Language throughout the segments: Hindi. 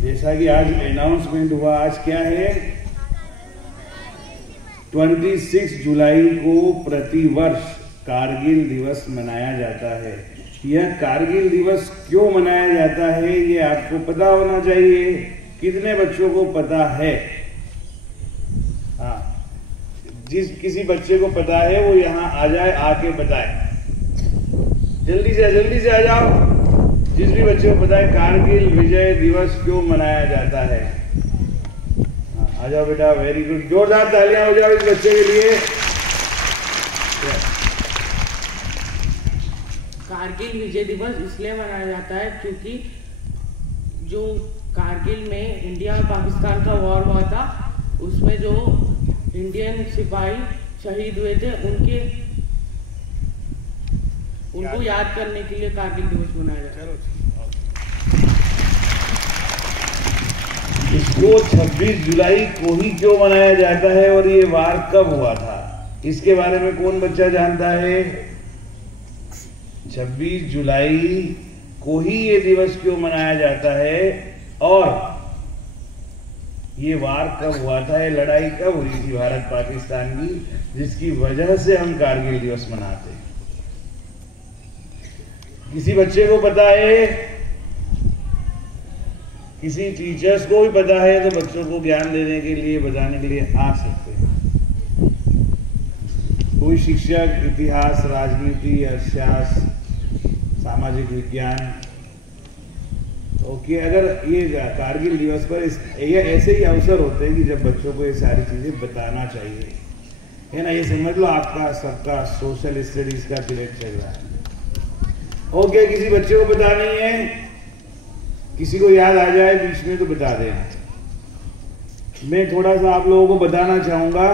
जैसा कि आज अनाउंसमेंट हुआ, आज क्या है, 26 जुलाई को प्रतिवर्ष कारगिल दिवस मनाया जाता है। यह कारगिल दिवस क्यों मनाया जाता है ये आपको पता होना चाहिए। कितने बच्चों को पता है? हाँ, किसी बच्चे को पता है वो यहाँ आ जाए, आके बताए। जल्दी से आ जाओ। जिस भी बच्चे को पता है कारगिल विजय दिवस क्यों मनाया जाता है, आ जाओ बेटा। वेरी गुड, जोरदार तालियां हो जाओ इस बच्चे के लिए। कारगिल विजय दिवस इसलिए मनाया जाता है क्योंकि जो कारगिल में इंडिया और पाकिस्तान का वॉर हुआ था, उसमें जो इंडियन सिपाही शहीद हुए थे उनको याद करने के लिए कारगिल दिवस मनाया जाता है। इसको 26 जुलाई को ही क्यों मनाया जाता है और ये वार कब हुआ था, इसके बारे में कौन बच्चा जानता है? 26 जुलाई को ही ये दिवस क्यों मनाया जाता है और ये वार कब हुआ था, ये लड़ाई कब हुई थी भारत पाकिस्तान की, जिसकी वजह से हम कारगिल दिवस मनाते हैं? किसी बच्चे को पता है? किसी टीचर्स को भी पता है तो बच्चों को ज्ञान देने के लिए, बताने के लिए आ सकते हैं। कोई शिक्षक इतिहास, राजनीति, अर्थशास्त्र, सामाजिक विज्ञान, ओके। अगर ये कारगिल दिवस पर ये ऐसे ही अवसर होते हैं कि जब बच्चों को ये सारी चीजें बताना चाहिए, है ना। ये समझ लो आपका सबका सोशल स्टडीज का पीरियड चल रहा है, ओके। किसी बच्चे को पता नहीं है, किसी को याद आ जाए बीच में तो बता देना। मैं थोड़ा सा आप लोगों को बताना चाहूंगा।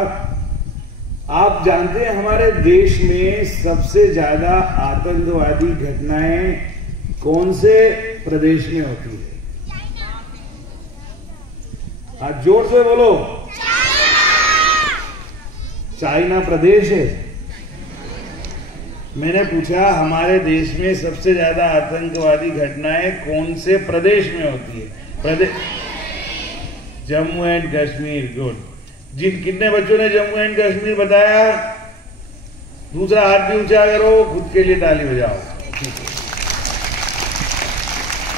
आप जानते हैं हमारे देश में सबसे ज्यादा आतंकवादी घटनाएं कौन से प्रदेश में होती है? आप जोर से बोलो। चाइना प्रदेश है। मैंने पूछा हमारे देश में सबसे ज्यादा आतंकवादी घटनाएं कौन से प्रदेश में होती है? प्रदेश जम्मू एंड कश्मीर। गुड। कितने बच्चों ने जम्मू एंड कश्मीर बताया? दूसरा हाथ भी ऊंचा करो, खुद के लिए ताली बजाओ।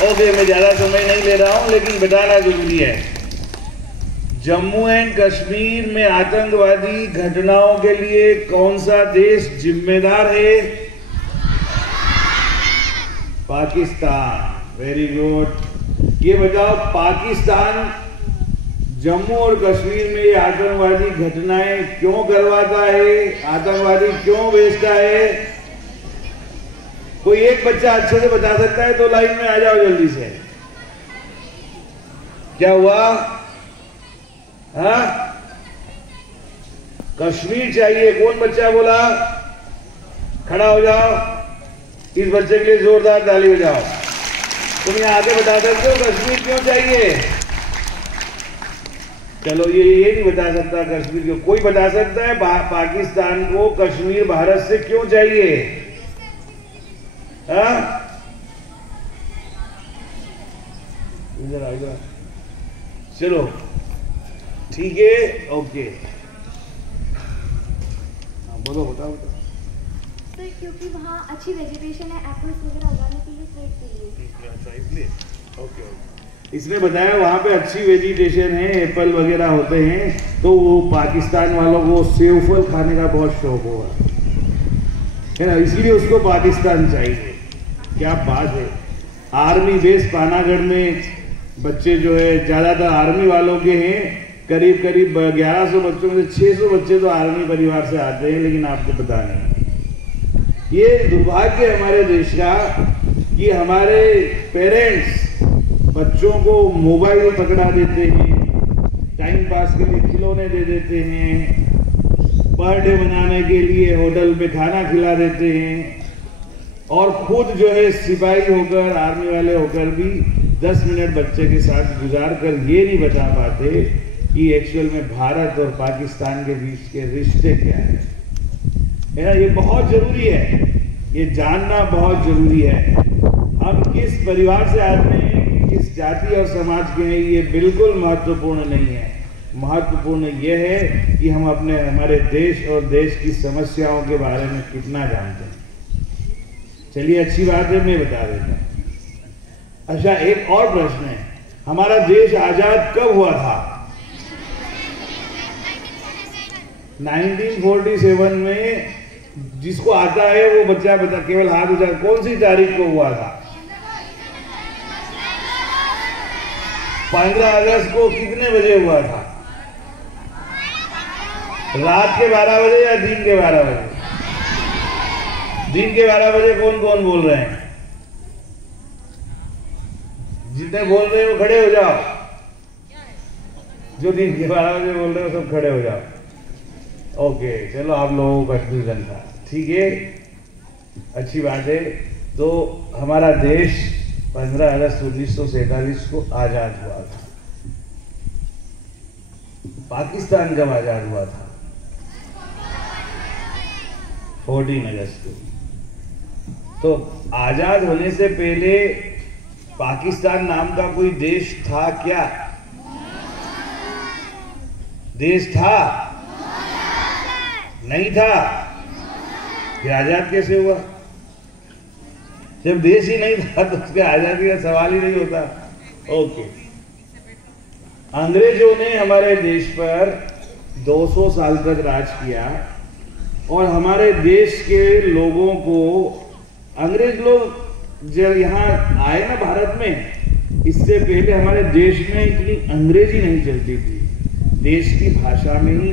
ओके, मैं ज्यादा समय नहीं ले रहा हूं लेकिन बताना जरूरी है। जम्मू एंड कश्मीर में आतंकवादी घटनाओं के लिए कौन सा देश जिम्मेदार है? पाकिस्तान। Very good. ये बताओ, पाकिस्तान जम्मू और कश्मीर में ये आतंकवादी घटनाएं क्यों करवाता है? आतंकवादी क्यों भेजता है? कोई एक बच्चा अच्छे से बता सकता है तो लाइन में आ जाओ जल्दी से। क्या हुआ? हाँ, कश्मीर चाहिए। कौन बच्चा बोला? खड़ा हो जाओ। इस बच्चे के लिए जोरदार ताली बजाओ। तुम यहाँ आके बता सकते हो कश्मीर क्यों चाहिए? चलो, ये नहीं बता सकता कश्मीर क्यों। कोई बता सकता है पाकिस्तान को कश्मीर भारत से क्यों चाहिए? हाँ, इधर आ जाओ। चलो ठीक है, ओके। बोलो, बताओ। सर, क्योंकि वहाँ अच्छी वेजिटेशन है, एप्पल्स वगैरह उगाने के लिए, तो इसलिए ओके। इसने बताया वहाँ पे अच्छी वेजिटेशन है, एप्पल वगैरह होते हैं, तो वो पाकिस्तान वालों को सेव फल खाने का बहुत शौक होगा, है ना, इसीलिए उसको पाकिस्तान चाहिए। क्या बात है। आर्मी बेस पानागढ़ में बच्चे जो है ज्यादातर आर्मी वालों के हैं। करीब 1100 बच्चों में से 600 बच्चे तो आर्मी परिवार से आते हैं, लेकिन आपको पता नहीं। ये दुर्भाग्य हमारे देश का कि हमारे पेरेंट्स बच्चों को मोबाइल पकड़ा देते हैं, टाइम पास के लिए खिलौने दे देते हैं, बर्थडे मनाने के लिए होटल पे खाना खिला देते हैं, और खुद जो है सिपाही होकर, आर्मी वाले होकर भी 10 मिनट बच्चे के साथ गुजार कर ये नहीं बता पाते कि एक्चुअल में भारत और पाकिस्तान के बीच के रिश्ते क्या है ना। ये बहुत जरूरी है, ये जानना बहुत जरूरी है। हम किस परिवार से आते हैं, किस जाति और समाज के हैं, ये बिल्कुल महत्वपूर्ण नहीं है। महत्वपूर्ण यह है कि हम अपने हमारे देश और देश की समस्याओं के बारे में कितना जानते हैं। चलिए अच्छी बात है, मैं बता देता हूँ। अच्छा, एक और प्रश्न है, हमारा देश आजाद कब हुआ था? 1947 में। जिसको आता है वो बच्चा बता, केवल हाथ उठा, कौन सी तारीख को हुआ था? 15 अगस्त को। कितने बजे हुआ था? रात के 12 बजे या दिन के 12 बजे? दिन के 12 बजे। कौन कौन बोल रहे हैं? जितने बोल रहे हो खड़े हो जाओ। जो दिन के 12 बजे बोल रहे हो सब खड़े हो जाओ। ओके, चलो आप लोगों को कंफ्यूजन था, ठीक है, अच्छी बात है। तो हमारा देश 15 अगस्त 1947 को आजाद हुआ था। पाकिस्तान कब आजाद हुआ था? 14 अगस्त को। तो आजाद होने से पहले पाकिस्तान नाम का कोई देश था क्या? देश था? नहीं था। फिर आजाद कैसे हुआ? जब देश ही नहीं था तो उसके आजादी का सवाल ही नहीं होता। ओके, अंग्रेजों ने हमारे देश पर 200 साल तक राज किया और हमारे देश के लोगों को, अंग्रेज लोग जब यहाँ आए ना भारत में, इससे पहले हमारे देश में इतनी अंग्रेजी नहीं चलती थी। देश की भाषा में ही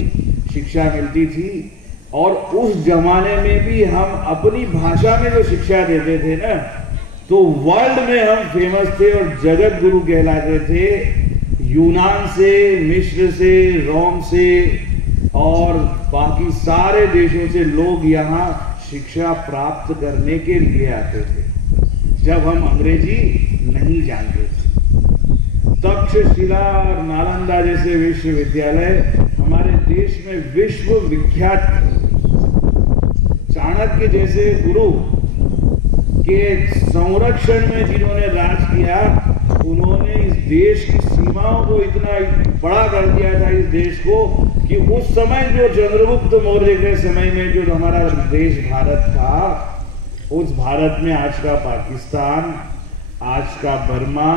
शिक्षा मिलती थी और उस जमाने में भी हम अपनी भाषा में जो शिक्षा देते थे ना, तो वर्ल्ड में हम फेमस थे और जगत गुरु कहलाते थे। यूनान से, मिस्र से, रोम से और बाकी सारे देशों से लोग यहाँ शिक्षा प्राप्त करने के लिए आते थे जब हम अंग्रेजी नहीं जानते थे। तक्षशिला और नालंदा जैसे विश्वविद्यालय हमारे देश में विश्व विख्यात थे। चाणक्य जैसे गुरु के संरक्षण में जिन्होंने राज किया, उन्होंने इस देश की सीमाओं को इतना बड़ा कर दिया था इस देश को कि उस समय जो चंद्रगुप्त मौर्य के समय में जो हमारा देश भारत था, उस भारत में आज का पाकिस्तान, आज का बर्मा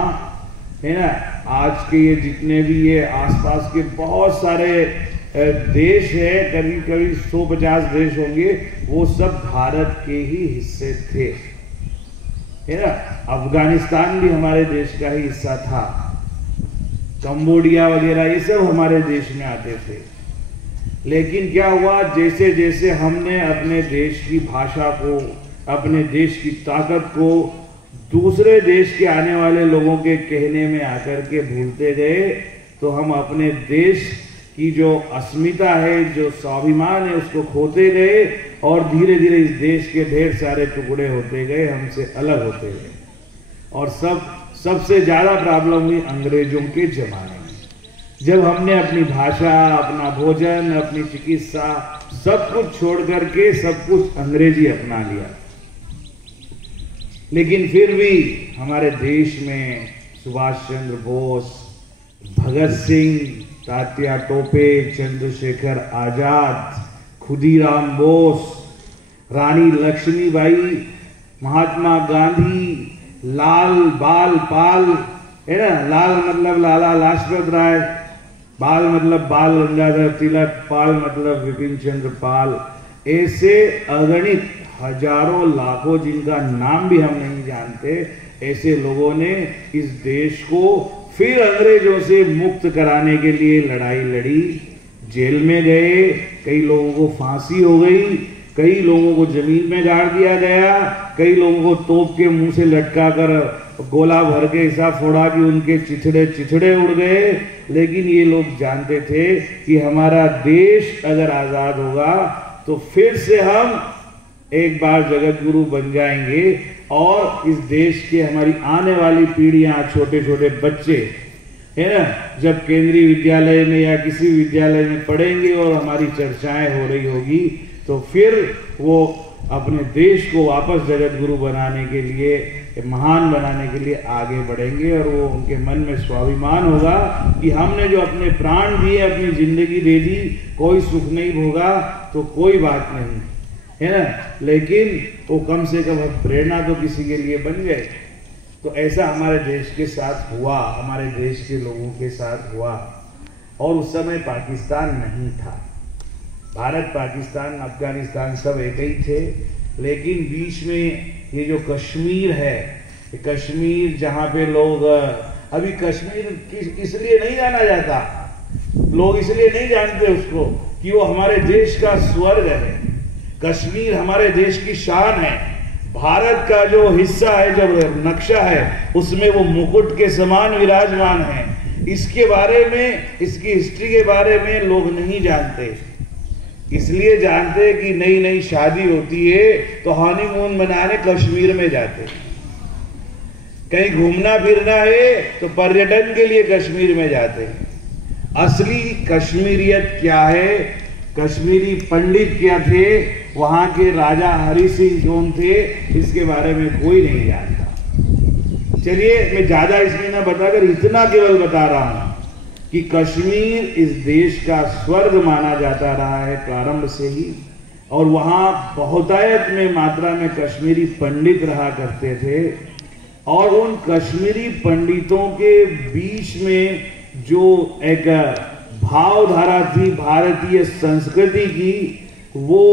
है ना, आज के ये जितने भी ये आसपास के बहुत सारे देश है, करीब करीब 150 देश होंगे, वो सब भारत के ही हिस्से थे, है ना। अफगानिस्तान भी हमारे देश का ही हिस्सा था, कंबोडिया वगैरह ये सब हमारे देश में आते थे। लेकिन क्या हुआ, जैसे जैसे हमने अपने देश की भाषा को, अपने देश की ताकत को दूसरे देश के आने वाले लोगों के कहने में आकर के भूलते गए, तो हम अपने देश की जो अस्मिता है, जो स्वाभिमान है, उसको खोते गए और धीरे धीरे इस देश के ढेर सारे टुकड़े होते गए, हमसे अलग होते गए। और सबसे ज्यादा प्रॉब्लम हुई अंग्रेजों के जमाने में, जब हमने अपनी भाषा, अपना भोजन, अपनी चिकित्सा सब कुछ छोड़ करके सब कुछ अंग्रेजी अपना लिया। लेकिन फिर भी हमारे देश में सुभाष चंद्र बोस, भगत सिंह, तात्या टोपे, चंद्रशेखर आजाद, खुदीराम बोस, रानी लक्ष्मीबाई, महात्मा गांधी, लाल बाल पाल, है ना, लाल मतलब लाला लाजपत राय, बाल मतलब बाल गंगाधर तिलक, पाल मतलब विपिन चंद्र पाल, ऐसे अगणित हजारों लाखों जिनका नाम भी हम नहीं जानते, ऐसे लोगों ने इस देश को फिर अंग्रेजों से मुक्त कराने के लिए लड़ाई लड़ी, जेल में गए, कई लोगों को फांसी हो गई, कई लोगों को जमीन में गाड़ दिया गया, कई लोगों को तोप के मुंह से लटका कर गोला भर के ऐसा फोड़ा कि उनके चिथड़े उड़ गए। लेकिन ये लोग जानते थे कि हमारा देश अगर आजाद होगा तो फिर से हम एक बार जगत गुरु बन जाएंगे और इस देश के हमारी आने वाली पीढ़ियां, छोटे छोटे बच्चे है ना, जब केंद्रीय विद्यालय में या किसी विद्यालय में पढ़ेंगे और हमारी चर्चाएं हो रही होगी, तो फिर वो अपने देश को वापस जगत गुरु बनाने के लिए महान बनाने के लिए आगे बढ़ेंगे और वो उनके मन में स्वाभिमान होगा कि हमने जो अपने प्राण दिए, अपनी जिंदगी दे दी, कोई सुख नहीं भोगा तो कोई बात नहीं है ना, लेकिन वो कम से कम प्रेरणा तो किसी के लिए बन गए। तो ऐसा हमारे देश के साथ हुआ, हमारे देश के लोगों के साथ हुआ। और उस समय पाकिस्तान नहीं था, भारत पाकिस्तान अफगानिस्तान सब एक ही थे, लेकिन बीच में ये जो कश्मीर है, कश्मीर जहाँ पे लोग अभी कश्मीर इसलिए नहीं जाना जाता, लोग इसलिए नहीं जानते उसको कि वो हमारे देश का स्वर्ग है। कश्मीर हमारे देश की शान है। भारत का जो हिस्सा है, जो नक्शा है, उसमें वो मुकुट के समान विराजमान है। इसके बारे में, इसकी हिस्ट्री के बारे में लोग नहीं जानते, इसलिए जानते कि नई नई शादी होती है तो हनीमून मनाने कश्मीर में जाते, कहीं घूमना फिरना है तो पर्यटन के लिए कश्मीर में जाते। असली कश्मीरियत क्या है, कश्मीरी पंडित क्या थे, वहां के राजा हरि सिंह कौन थे, इसके बारे में कोई नहीं जानता। चलिए मैं ज्यादा इसमें ना बताकर इतना केवल बता रहा हूं कि कश्मीर इस देश का स्वर्ग माना जाता रहा है प्रारंभ से ही, और वहां बहुतायत में मात्रा में कश्मीरी पंडित रहा करते थे। और उन कश्मीरी पंडितों के बीच में जो एक भावधारा थी भारतीय संस्कृति की, वो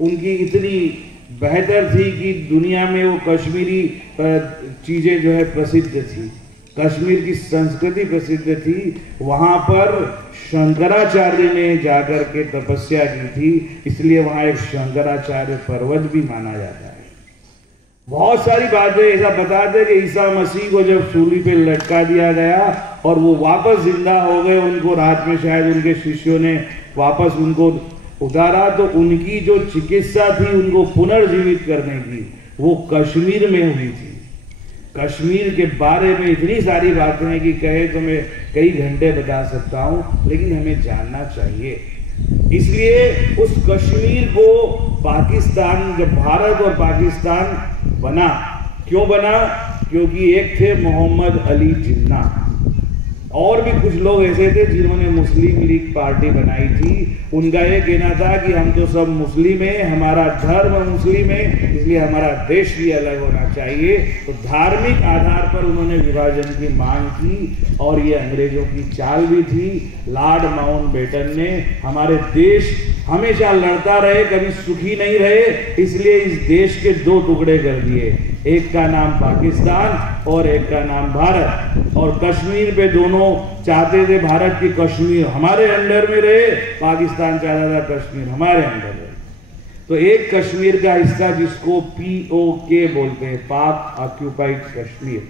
उनकी इतनी बेहतर थी कि दुनिया में वो कश्मीरी चीजें जो है प्रसिद्ध थी, कश्मीर की संस्कृति प्रसिद्ध थी। वहां पर शंकराचार्य ने जाकर के तपस्या की थी, इसलिए वहां एक शंकराचार्य पर्वत भी माना जाता है। बहुत सारी बातें ऐसा बताते कि ईसा मसीह को जब सूली पे लटका दिया गया और वो वापस जिंदा हो गए, उनको रात में शायद उनके शिष्यों ने वापस उनको उतारा, तो उनकी जो चिकित्सा थी उनको पुनर्जीवित करने की, वो कश्मीर में हुई थी। कश्मीर के बारे में इतनी सारी बातें हैं कि कहे तो मैं कई घंटे बता सकता हूं, लेकिन हमें जानना चाहिए। इसलिए उस कश्मीर को पाकिस्तान, जब भारत और पाकिस्तान बना, क्यों बना? क्योंकि एक थे मोहम्मद अली जिन्ना, और भी कुछ लोग ऐसे थे जिन्होंने मुस्लिम लीग पार्टी बनाई थी। उनका यह कहना था कि हम तो सब मुस्लिम हैं, हमारा धर्म मुस्लिम है, इसलिए हमारा देश भी अलग होना चाहिए। तो धार्मिक आधार पर उन्होंने विभाजन की मांग की, और ये अंग्रेजों की चाल भी थी। लॉर्ड माउंटबेटन ने हमारे देश हमेशा लड़ता रहे, कभी सुखी नहीं रहे, इसलिए इस देश के दो टुकड़े कर दिए, एक का नाम पाकिस्तान और एक का नाम भारत। और कश्मीर पे दोनों चाहते थे भारत की कश्मीर हमारे अंडर में रहे, पाकिस्तान चाहता था कश्मीर हमारे अंडर रहे। तो एक कश्मीर का हिस्सा जिसको POK बोलते हैं, पाक ऑक्यूपाइड कश्मीर,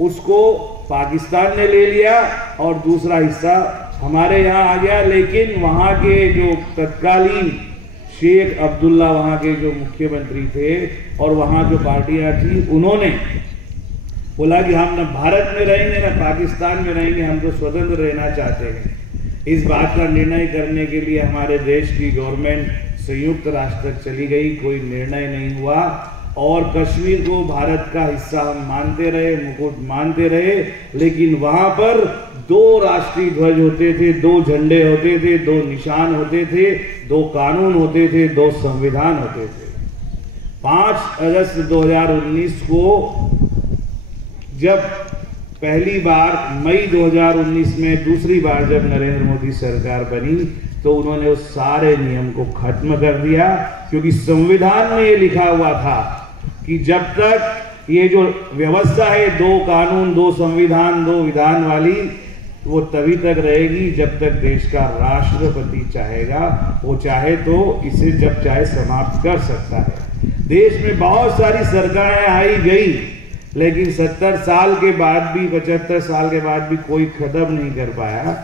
उसको पाकिस्तान ने ले लिया और दूसरा हिस्सा हमारे यहाँ आ गया। लेकिन वहां के जो तत्कालीन शेख अब्दुल्ला वहां के जो मुख्यमंत्री थे और वहां जो पार्टियां थी, उन्होंने बोला कि हम न भारत में रहेंगे न पाकिस्तान में रहेंगे, हम तो स्वतंत्र रहना चाहते हैं। इस बात का निर्णय करने के लिए हमारे देश की गवर्नमेंट संयुक्त राष्ट्र तक चली गई, कोई निर्णय नहीं हुआ, और कश्मीर को भारत का हिस्सा हम मानते रहे, मुकुट मानते रहे। लेकिन वहां पर दो राष्ट्रीय ध्वज होते थे, दो झंडे होते थे, दो निशान होते थे, दो कानून होते थे, दो संविधान होते थे। 5 अगस्त 2019 को जब पहली बार, मई 2019 में दूसरी बार जब नरेंद्र मोदी सरकार बनी, तो उन्होंने उस सारे नियम को खत्म कर दिया, क्योंकि संविधान में ये लिखा हुआ था कि जब तक ये जो व्यवस्था है, 2 कानून, 2 संविधान, 2 विधान वाली, वो तभी तक रहेगी जब तक देश का राष्ट्रपति चाहेगा। वो चाहे तो इसे जब चाहे समाप्त कर सकता है। देश में बहुत सारी सरकारें आई गई, लेकिन 70 साल के बाद भी, 75 साल के बाद भी कोई खत्म नहीं कर पाया।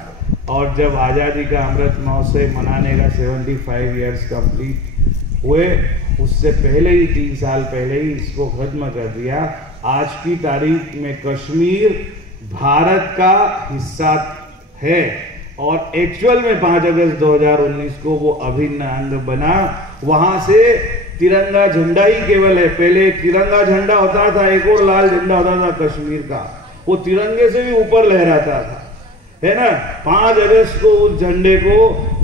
और जब आज़ादी का अमृत महोत्सव मनाने का 75 ईयर्स कंप्लीट हुए, उससे पहले ही 3 साल पहले ही इसको खत्म कर दिया। आज की तारीख में कश्मीर भारत का हिस्सा है, और एक्चुअल में 5 अगस्त 2019 को वो अभिन्न अंग बना। वहां से तिरंगा झंडा ही केवल है। पहले तिरंगा झंडा होता था, एक और लाल झंडा होता था कश्मीर का, वो तिरंगे से भी ऊपर लहराता था, है ना। 5 अगस्त को उस झंडे को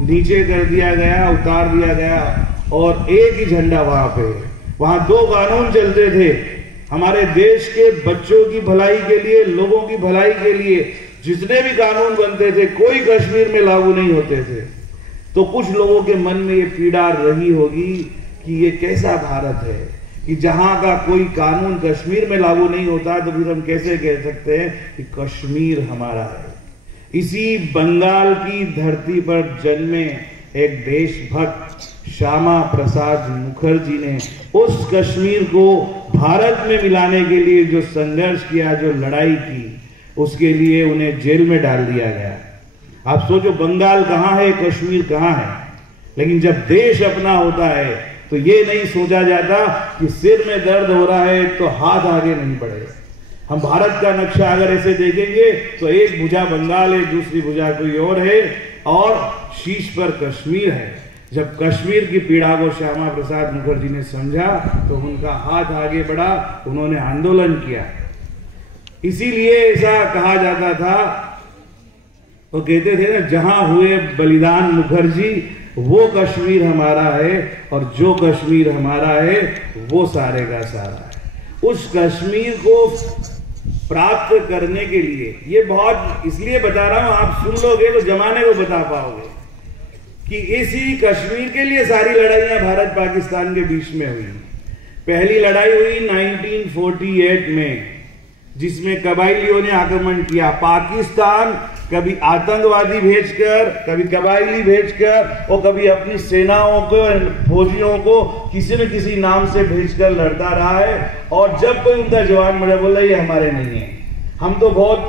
नीचे कर दिया गया, उतार दिया गया और एक ही झंडा वहां पे। वहां 2 कानून चलते थे हमारे देश के बच्चों की भलाई के लिए, लोगों की भलाई के लिए। जितने भी कानून बनते थे कोई कश्मीर में लागू नहीं होते थे। तो कुछ लोगों के मन में ये पीड़ा रही होगी कि ये कैसा भारत है कि जहां का कोई कानून कश्मीर में लागू नहीं होता, तो फिर हम कैसे कह सकते हैं कि कश्मीर हमारा है। इसी बंगाल की धरती पर जन्मे एक देशभक्त श्यामा प्रसाद मुखर्जी ने उस कश्मीर को भारत में मिलाने के लिए जो संघर्ष किया, जो लड़ाई की, उसके लिए उन्हें जेल में डाल दिया गया। आप सोचो, बंगाल कहां है, कश्मीर कहां है। लेकिन जब देश अपना होता है तो ये नहीं सोचा जाता कि सिर में दर्द हो रहा है तो हाथ आगे नहीं बढ़ेगा। हम भारत का नक्शा अगर ऐसे देखेंगे तो एक भुजा बंगाल है, दूसरी भुजा कोई और है और शीर्ष पर कश्मीर है। जब कश्मीर की पीड़ा को श्यामा प्रसाद मुखर्जी ने समझा तो उनका हाथ आगे बढ़ा, उन्होंने आंदोलन किया। इसीलिए ऐसा कहा जाता था, वो कहते थे ना, जहां हुए बलिदान मुखर्जी वो कश्मीर हमारा है और जो कश्मीर हमारा है वो सारे का सारा है। उस कश्मीर को प्राप्त करने के लिए, ये बहुत इसलिए बता रहा हूं, आप सुन लोगे तो जमाने को बता पाओगे कि इसी कश्मीर के लिए सारी लड़ाइयां भारत पाकिस्तान के बीच में हुई। पहली लड़ाई हुई 1948 में, जिसमें कबाइलियों ने आक्रमण किया। पाकिस्तान कभी आतंकवादी भेजकर, कभी कबाइली भेजकर और कभी अपनी सेनाओं को, फौजियों को किसी न किसी नाम से भेजकर लड़ता रहा है। और जब कोई उनका जवान मरा, बोला ये हमारे नहीं है, हम तो बहुत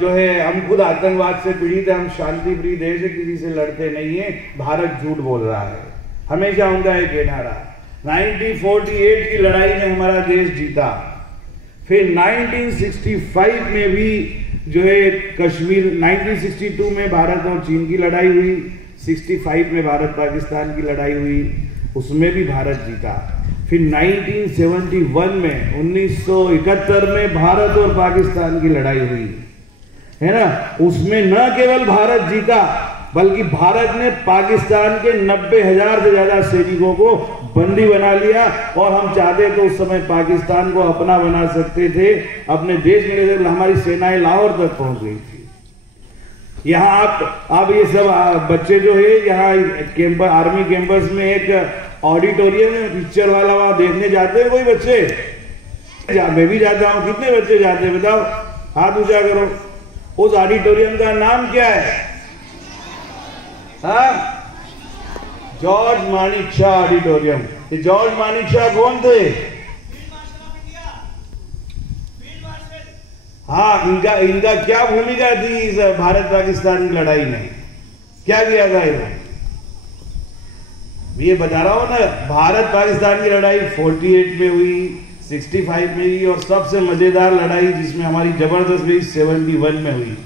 जो है, हम खुद आतंकवाद से पीड़ित है, हम शांति प्रिय देश है, किसी से लड़ते नहीं है, भारत झूठ बोल रहा है। हमेशा उनका एक कहना रहा। 1948 की लड़ाई में हमारा देश जीता। फिर 1965 में भी जो है कश्मीर, 1962 में भारत और चीन की लड़ाई हुई, 65 में भारत पाकिस्तान की लड़ाई हुई, उसमें भी भारत जीता। फिर 1971 में, 1971 में भारत और पाकिस्तान की लड़ाई हुई, है ना। उसमें न केवल भारत जीता बल्कि भारत ने पाकिस्तान के 90,000 से ज्यादा सैनिकों को बंदी बना लिया। और हम चाहते तो उस समय पाकिस्तान को अपना बना सकते थे, अपने देश में। हमारी सेनाएं लाहौर तक पहुंच गई थी। यहाँ आप ये सब बच्चे जो है, यहाँ आर्मी कैंपस में एक ऑडिटोरियम है, पिक्चर वाला, वहां देखने जाते हैं कोई बच्चे? मैं भी जाता हूँ। कितने बच्चे जाते हैं बताओ, हाथ ऊंचा करो। उस ऑडिटोरियम का नाम क्या है? George Manekshaw auditorium. George Manekshaw कौन थे? हाँ, इनका क्या भूमिका थी इस भारत पाकिस्तान की लड़ाई में? क्या किया था इन्होंने? ये बता रहा हूं ना, भारत पाकिस्तान की लड़ाई 48 में हुई, 65 में हुई और सबसे मजेदार लड़ाई जिसमें हमारी जबरदस्त हुई 71 में हुई।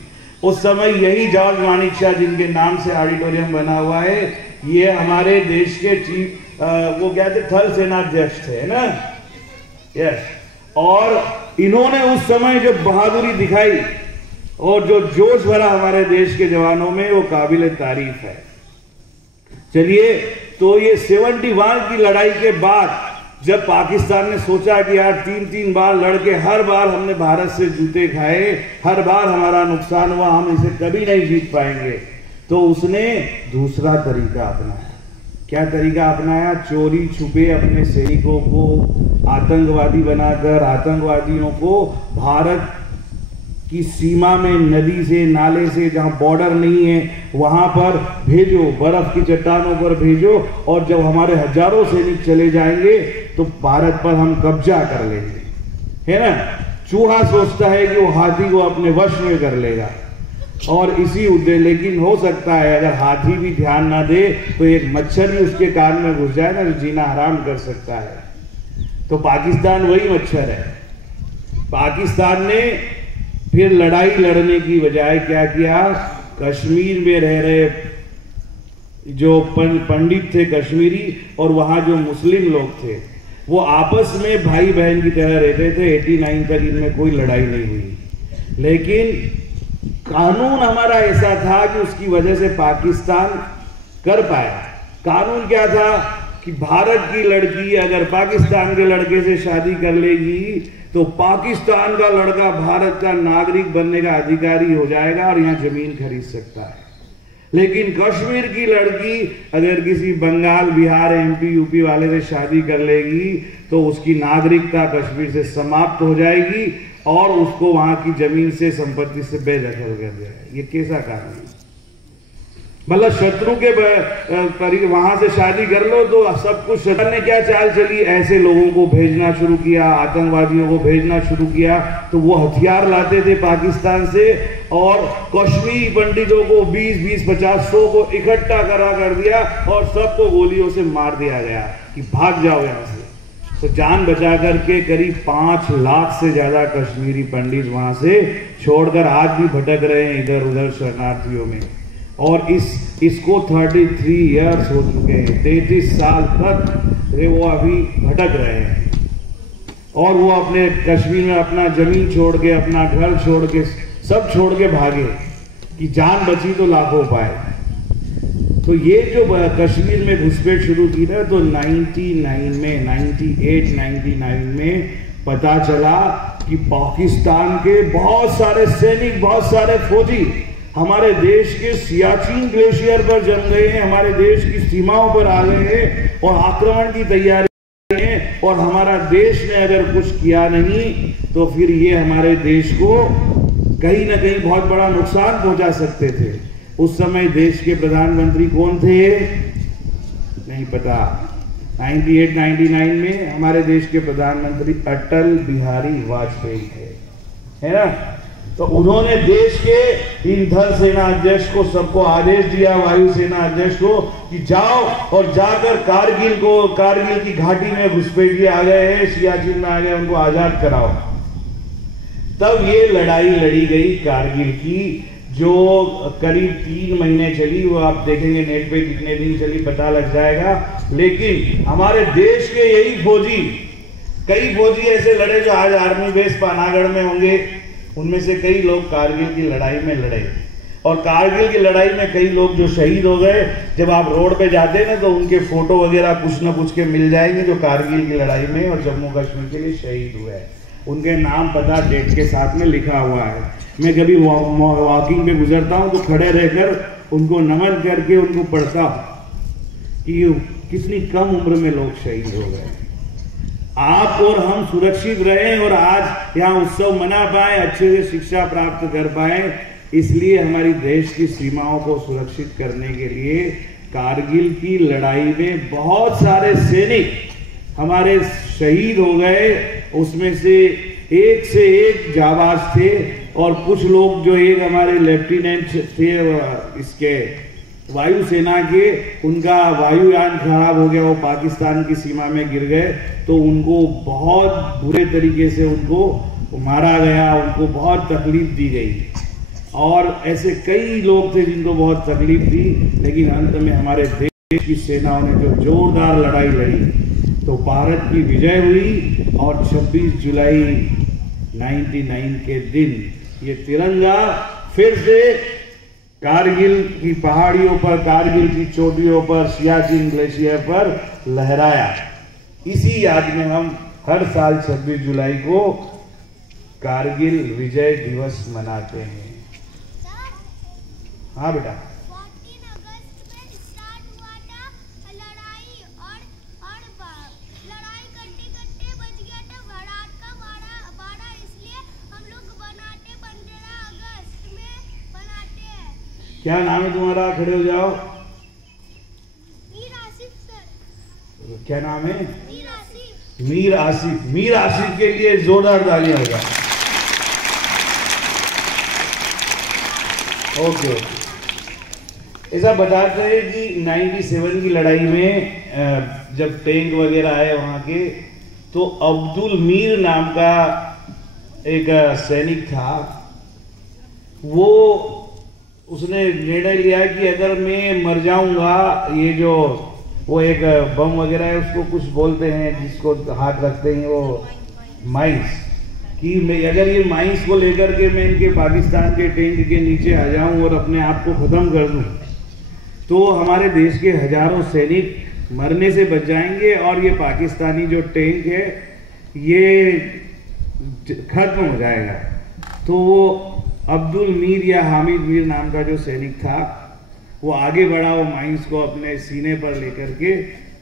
उस समय यही जॉर्ज मानेकशॉ, जिनके नाम से ऑडिटोरियम बना हुआ है, ये हमारे देश के चीफ वो क्या थे, थल सेनाध्यक्ष थे ना, यस। और इन्होंने उस समय जो बहादुरी दिखाई और जो जोश भरा हमारे देश के जवानों में, वो काबिल तारीफ है। चलिए, तो ये 71 की लड़ाई के बाद जब पाकिस्तान ने सोचा कि यार 3-3 बार लड़के, हर बार हमने भारत से जूते खाए, हर बार हमारा नुकसान हुआ, हम इसे कभी नहीं जीत पाएंगे, तो उसने दूसरा तरीका अपनाया। क्या तरीका अपनाया? चोरी छुपे अपने सैनिकों को आतंकवादी बनाकर, आतंकवादियों को भारत की सीमा में, नदी से, नाले से, जहां बॉर्डर नहीं है वहां पर भेजो, बर्फ की चट्टानों पर भेजो, और जब हमारे हजारों सैनिक चले जाएंगे तो भारत पर हम कब्जा कर लेंगे, है ना। चूहा सोचता है कि वो हाथी को अपने वश में कर लेगा, और इसी उद्देश्य, लेकिन हो सकता है अगर हाथी भी ध्यान ना दे तो एक मच्छर भी उसके कान में घुस जाए ना, तो जीना हराम कर सकता है। तो पाकिस्तान वही मच्छर है। पाकिस्तान ने फिर लड़ाई लड़ने की बजाय क्या किया? कश्मीर में रह रहे जो पंडित थे कश्मीरी और वहां जो मुस्लिम लोग थे, वो आपस में भाई बहन की तरह रहते थे। 89 तक इनमें कोई लड़ाई नहीं हुई, लेकिन कानून हमारा ऐसा था कि उसकी वजह से पाकिस्तान कर पाया। कानून क्या था कि भारत की लड़की अगर पाकिस्तान के लड़के से शादी कर लेगी तो पाकिस्तान का लड़का भारत का नागरिक बनने का अधिकारी हो जाएगा और यहां जमीन खरीद सकता है। लेकिन कश्मीर की लड़की अगर किसी बंगाल, बिहार, एमपी, यूपी वाले से शादी कर लेगी तो उसकी नागरिकता कश्मीर से समाप्त हो जाएगी और उसको वहां की जमीन से, संपत्ति से बेदखल कर दिया है। ये कैसा कानून? मतलब शत्रु के वहां से शादी कर लो तो सब कुछ। शत्रु ने क्या चाल चली, ऐसे लोगों को भेजना शुरू किया, आतंकवादियों को भेजना शुरू किया, तो वो हथियार लाते थे पाकिस्तान से और कश्मीरी पंडितों को 20-20, 50-100 को इकट्ठा करा कर दिया और सबको गोलियों से मार दिया गया कि भाग जाओ यहां से। तो जान बचा करके करीब 5 लाख से ज्यादा कश्मीरी पंडित वहां से छोड़कर आज भी भटक रहे हैं इधर उधर शरणार्थियों में। और इसको 33 इयर्स हो चुके हैं, 33 साल तक वो अभी भटक रहे हैं और वो अपने कश्मीर में अपना जमीन छोड़ के, अपना घर छोड़ के, सब छोड़ के भागे कि जान बची तो लाखों पाए। तो ये जो कश्मीर में घुसपैठ शुरू की ना, तो 98-99 में पता चला कि पाकिस्तान के बहुत सारे सैनिक, बहुत सारे फौजी हमारे देश के सियाचिन ग्लेशियर पर जम गए हैं, हमारे देश की सीमाओं पर आ गए हैं और आक्रमण की तैयारी है। और हमारा देश ने अगर कुछ किया नहीं तो फिर ये हमारे देश को कहीं ना कहीं बहुत बड़ा नुकसान पहुंचा सकते थे। उस समय देश के प्रधानमंत्री कौन थे नहीं पता। 98-99 में हमारे देश के प्रधानमंत्री अटल बिहारी वाजपेयी थे, है ना। तो उन्होंने देश के इन थल सेना अध्यक्ष को सबको आदेश दिया, वायुसेना अध्यक्ष को, कि जाओ और जाकर कारगिल की घाटी में घुसपैठिए आ गए हैं, सियाचिन में आ गए, उनको आजाद कराओ। तब ये लड़ाई लड़ी गई कारगिल की, जो करीब 3 महीने चली। वो आप देखेंगे नेट पे कितने दिन चली पता लग जाएगा। लेकिन हमारे देश के यही फौजी, कई फौजी ऐसे लड़े जो आज आर्मी बेस पानागढ़ में होंगे, उनमें से कई लोग कारगिल की लड़ाई में लड़े और कारगिल की लड़ाई में कई लोग जो शहीद हो गए। जब आप रोड पे जाते हैं ना तो उनके फोटो वगैरह कुछ ना कुछ के मिल जाएंगे जो कारगिल की लड़ाई में और जम्मू कश्मीर के लिए शहीद हुए। उनके नाम, पता, डेट के साथ में लिखा हुआ है। मैं कभी वॉकिंग पे गुजरता हूँ तो खड़े रहकर उनको नमन करके उनको पढ़ता कि कितनी कम उम्र में लोग शहीद हो गए। आप और हम सुरक्षित रहें और आज यहाँ उत्सव मना पाए, अच्छे से शिक्षा प्राप्त कर पाए, इसलिए हमारी देश की सीमाओं को सुरक्षित करने के लिए कारगिल की लड़ाई में बहुत सारे सैनिक हमारे शहीद हो गए। उसमें से एक जाबाज थे और कुछ लोग जो एक हमारे लेफ्टिनेंट थे इसके वायुसेना के, उनका वायुयान खराब हो गया, वो पाकिस्तान की सीमा में गिर गए। तो उनको बहुत बुरे तरीके से उनको मारा गया, उनको बहुत तकलीफ दी गई और ऐसे कई लोग थे जिनको बहुत तकलीफ दी। लेकिन अंत में हमारे देश की सेनाओं ने जो जोरदार लड़ाई लड़ी तो भारत की विजय हुई और 26 जुलाई 99 के दिन ये तिरंगा फिर से कारगिल की पहाड़ियों पर, कारगिल की चोटियों पर, सियाचिन ग्लेशियर पर लहराया। इसी याद में हम हर साल 26 जुलाई को कारगिल विजय दिवस मनाते हैं। हाँ बेटा, 14 अगस्त में स्टार्ट हुआ था लड़ाई और लड़ाई करते बच गया था भारत का बाड़ा, इसलिए हम लोग 15 अगस्त में बनाते हैं। क्या नाम है तुम्हारा? खड़े हो जाओ। मीर आसिफ सर। क्या नाम है? मीर आसिफ। मीर आसिफ। मीर आसिफ के लिए जोरदार तालियां हो जाए। ओके, ऐसा बताते हैं कि 97 की लड़ाई में जब टैंक वगैरह आए वहां के, तो अब्दुल मीर नाम का एक सैनिक था। वो उसने निर्णय लिया कि अगर मैं मर जाऊंगा, ये जो वो एक बम वगैरह है उसको कुछ बोलते हैं जिसको हाथ रखते हैं वो माइंस, कि मैं अगर ये माइंस को लेकर के मैं इनके पाकिस्तान के टैंक के नीचे आ जाऊं और अपने आप को खत्म कर दूं तो हमारे देश के हजारों सैनिक मरने से बच जाएंगे और ये पाकिस्तानी जो टैंक है ये खत्म हो जाएगा। तो वो अब्दुल मीर या हामिद मीर नाम का जो सैनिक था वो आगे बढ़ा, वो माइंस को अपने सीने पर लेकर के,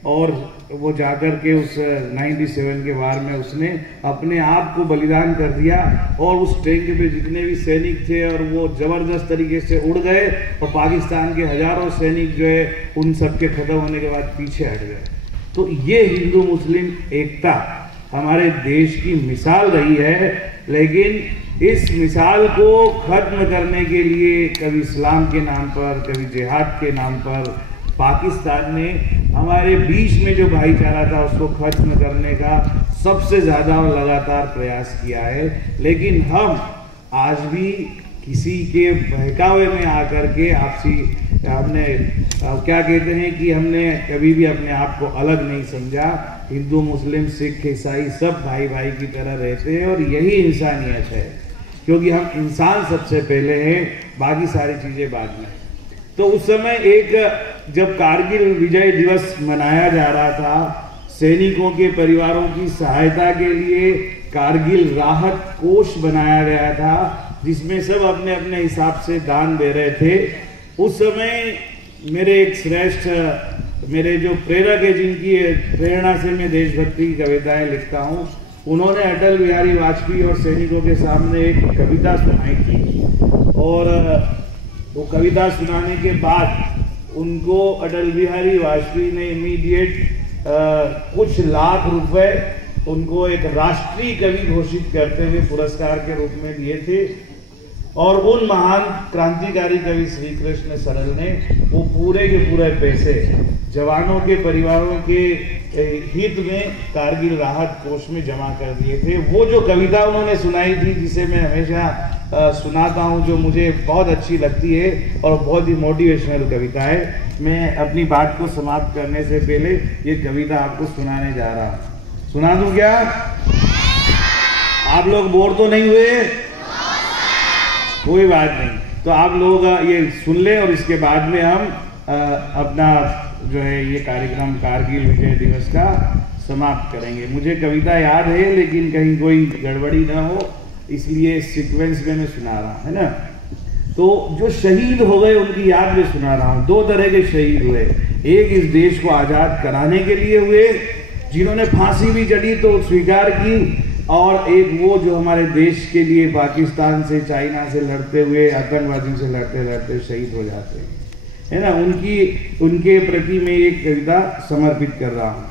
और वो जाकर के उस 97 के वार में उसने अपने आप को बलिदान कर दिया और उस टैंक पे जितने भी सैनिक थे और वो जबरदस्त तरीके से उड़ गए और पाकिस्तान के हजारों सैनिक जो है उन सब के खत्म होने के बाद पीछे हट गए। तो ये हिंदू मुस्लिम एकता हमारे देश की मिसाल रही है, लेकिन इस मिसाल को खत्म करने के लिए कभी इस्लाम के नाम पर, कभी जिहाद के नाम पर पाकिस्तान ने हमारे बीच में जो भाईचारा था उसको खत्म करने का सबसे ज़्यादा और लगातार प्रयास किया है। लेकिन हम आज भी किसी के बहकावे में आकर के आपसी हमने क्या कहते हैं कि हमने कभी भी अपने आप को अलग नहीं समझा। हिंदू मुस्लिम सिख ईसाई सब भाई भाई की तरह रहते हैं और यही इंसानियत है, क्योंकि हम इंसान सबसे पहले हैं, बाकी सारी चीज़ें बाद में। तो उस समय एक जब कारगिल विजय दिवस मनाया जा रहा था, सैनिकों के परिवारों की सहायता के लिए कारगिल राहत कोष बनाया गया था जिसमें सब अपने अपने हिसाब से दान दे रहे थे। उस समय मेरे एक श्रेष्ठ, मेरे जो प्रेरक है, जिनकी प्रेरणा से मैं देशभक्ति की कविताएं लिखता हूँ, उन्होंने अटल बिहारी वाजपेयी और सैनिकों के सामने एक कविता सुनाई थी और वो कविता सुनाने के बाद उनको अटल बिहारी वाजपेयी ने इमीडिएट कुछ लाख रुपए उनको एक राष्ट्रीय कवि घोषित करते हुए पुरस्कार के रूप में दिए थे। और उन महान क्रांतिकारी कवि श्री कृष्ण सरल ने वो पूरे के पूरे पैसे जवानों के परिवारों के हित में कारगिल राहत कोष में जमा कर दिए थे। वो जो कविता उन्होंने सुनाई थी, जिसे मैं हमेशा सुनाता हूँ, जो मुझे बहुत अच्छी लगती है और बहुत ही मोटिवेशनल कविता है, मैं अपनी बात को समाप्त करने से पहले ये कविता आपको सुनाने जा रहा हूँ। सुना दूं क्या? आप लोग बोर तो नहीं हुए? कोई बात नहीं, तो आप लोग ये सुन लें और इसके बाद में हम अपना जो है ये कार्यक्रम कारगिल विजय दिवस का समाप्त करेंगे। मुझे कविता याद है लेकिन कहीं कोई गड़बड़ी ना हो, इसलिए सीक्वेंस में मैं सुना रहा हूँ, है ना। तो जो शहीद हो गए उनकी याद में सुना रहा हूँ। दो तरह के शहीद हुए, एक इस देश को आज़ाद कराने के लिए हुए, जिन्होंने फांसी भी चढ़ी तो स्वीकार की, और एक वो जो हमारे देश के लिए पाकिस्तान से, चाइना से लड़ते हुए, आतंकवादियों से लड़ते लड़ते शहीद हो जाते हैं, है ना। उनके प्रति मैं एक कविता समर्पित कर रहा हूँ।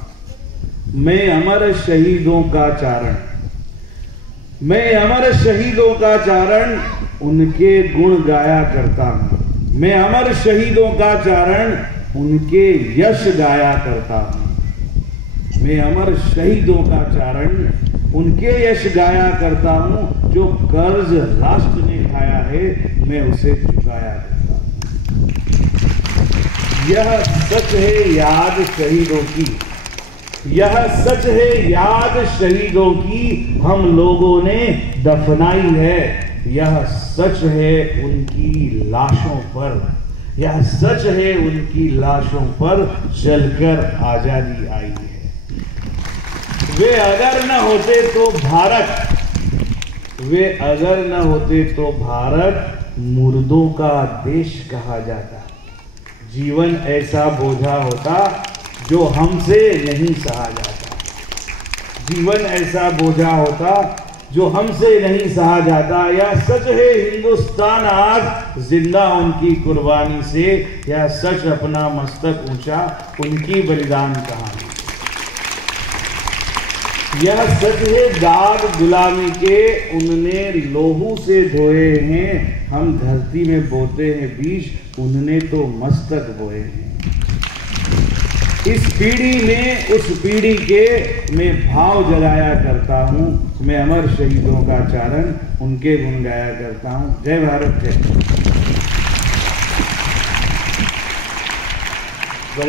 मैं अमर शहीदों का चारण, मैं अमर शहीदों का चारण उनके गुण गाया करता हूँ। मैं अमर शहीदों का चारण उनके यश गाया करता हूँ। मैं अमर शहीदों का चारण उनके यश गाया करता हूँ। जो कर्ज राष्ट्र ने खाया है मैं उसे चुकाया करता हूँ। यह सच है याद शहीदों की, यह सच है याद शहीदों की, हम लोगों ने दफनाई है। यह सच है उनकी लाशों पर, यह सच है उनकी लाशों पर जलकर आजादी आई है। वे अगर न होते तो भारत, वे अगर न होते तो भारत मुर्दों का देश कहा जाता। जीवन ऐसा बोझा होता जो हमसे नहीं सहा जाता। जीवन ऐसा बोझा होता जो हमसे नहीं सहा जाता। यह सच है हिंदुस्तान आज जिंदा उनकी कुर्बानी से, यह सच अपना मस्तक ऊंचा उनकी बलिदान कहानी। यह सच है दाग गुलामी के उनने लोहू से धोए हैं, हम धरती में बोते हैं बीज उनने तो मस्तक बोए हैं। इस पीढ़ी में उस पीढ़ी के मैं भाव जगाया करता हूँ। मैं अमर शहीदों का चारण उनके गुण गाया करता हूँ। जय भारत, जय।